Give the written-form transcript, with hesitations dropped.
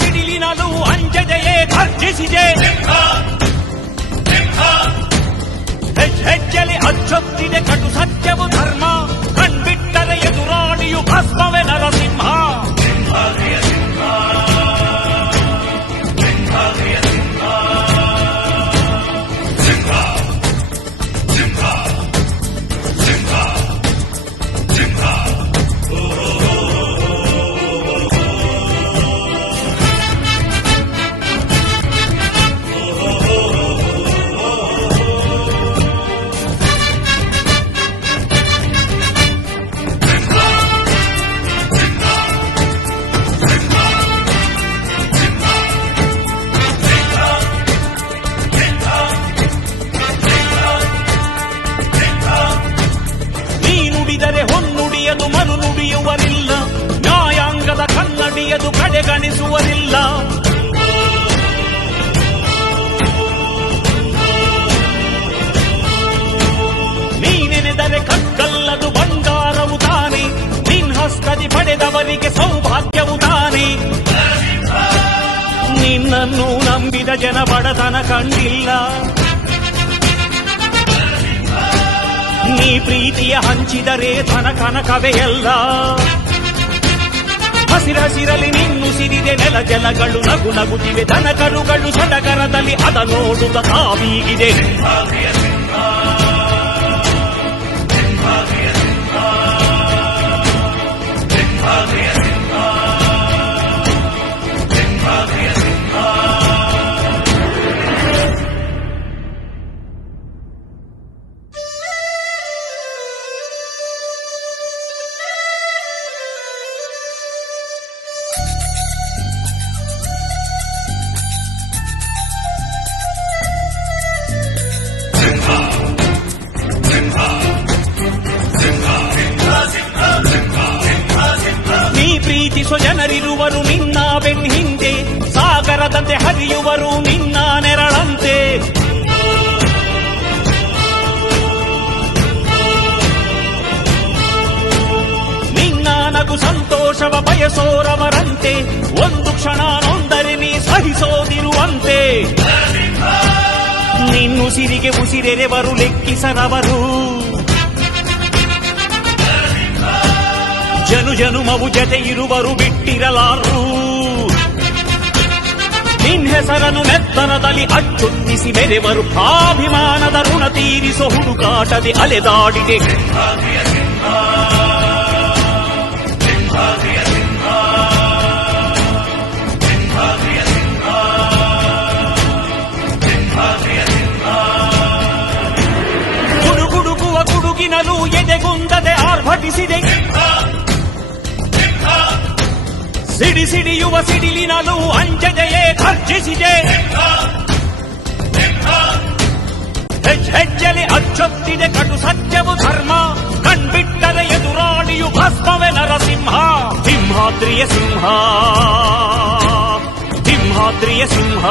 ಸಿಡಿಲಿನಲು ಅಂಜದೆಯೇ ಘರ್ಜಿಸಿದೆ. ಹೆಜ್ಜೆಲಿ ಅಚ್ಚೊತ್ತಿದೆ ಕಟು ಸತ್ಯವು ಧರ್ಮ, ಕಣ್ಬಿಟ್ಟರೆ ಎದುರಾಳಿಯು ಭಸ್ಮವೇ ನರಸಿಂಹ. ಹೊನ್ನುಡಿಯದು ಮನು ನುಡಿಯುವರಿಲ್ಲ, ನ್ಯಾಯಾಂಗದ ಕನ್ನಡಿಯದು ಕಡೆಗಣಿಸುವರಿಲ್ಲ. ನೀನೆನೆದರೆ ಕಕ್ಕಲ್ಲದು ಬಂಗಾರವು ತಾನೆ, ನಿನ್ಹಸ್ತದಿ ಪಡೆದವರಿಗೆ ಸೌಭಾಗ್ಯವು ತಾನೆ. ನಿನ್ನನ್ನು ನಂಬಿದ ಜನ ಬಡತನ ಕಂಡಿಲ್ಲ, ನೀ ಪ್ರೀತಿಯ ಹಂಚಿದರೆ ಧನ ಕನಕವೇ ಎಲ್ಲ. ಹಸಿರಸಿರಲಿ ನಿನ್ನುಸಿರಿದೆ ನೆಲ ಜಲಗಳು ನಗು ನಗುತ್ತಿವೆ, ದನ ಕರುಗಳು ಸಡಗರದಲ್ಲಿ ಅದ ನೋಡುತ್ತ ತಾವೀಗಿದೆ. ನೀ ಪ್ರೀತಿಸೋ ಜನರಿರುವರು ನಿನ್ನ ಬೆನ್ನ ಹಿಂದೆ, ಸಾಗರದಂತೆ ಹರಿಯುವರು ನಿನ್ನ ನೆರಳಂತೆ. ನಿನ್ನ ನಗು ಸಂತೋಷವ ಬಯಸೋರವರಂತೆ, ಒಂದು ಕ್ಷಣ ನೊಂದರೆ ನೀ ಸಹಿಸೋದಿರುವಂತೆ. ನಿನ್ನುಸಿರಿಗೆ ಉಸಿರೆರೆವರು ಲೆಕ್ಕಿಸರವರು, ಜನು ಜನುಮವು ಜತೆ ಇರುವರು ಬಿಟ್ಟಿರಲಾರು. ನಿನ್ ಹೆಸರನ್ನು ನೆತ್ತರದಲ್ಲಿ ಅಚ್ಚೊತ್ತಿಸಿ ಮೆರೆವರು, ಅಭಿಮಾನದ ಋಣ ತೀರಿಸೋ ಹುಡುಕಾಟದೆ ಅಲೆದಾಡಿದೆ. ಗುಡುಗುಡುಗುವ ಗುಡುಗಿನಲು ಎದೆಗುಂದದೆ ಆರ್ಭಟಿಸಿದೆ, ಸಿಡಿ ಸಿಡಿಯುವ ಸಿಡಿಲಿನಲು ಅಂಜದೆಯೇ ಘರ್ಜಿಸಿದೆ. ಹೆಜ್ಜೆಲಿ ಅಚ್ಚೊತ್ತಿದೆ ಕಟು ಸತ್ಯವು ಧರ್ಮ, ಕಣ್ಬಿಟ್ಟರೆ ಎದುರಾಳಿಯು ಭಸ್ಮವೇ ನರಸಿಂಹ. ಸಿಂಹಾದ್ರಿಯ ಸಿಂಹ, ಸಿಂಹಾದ್ರಿಯ ಸಿಂಹ.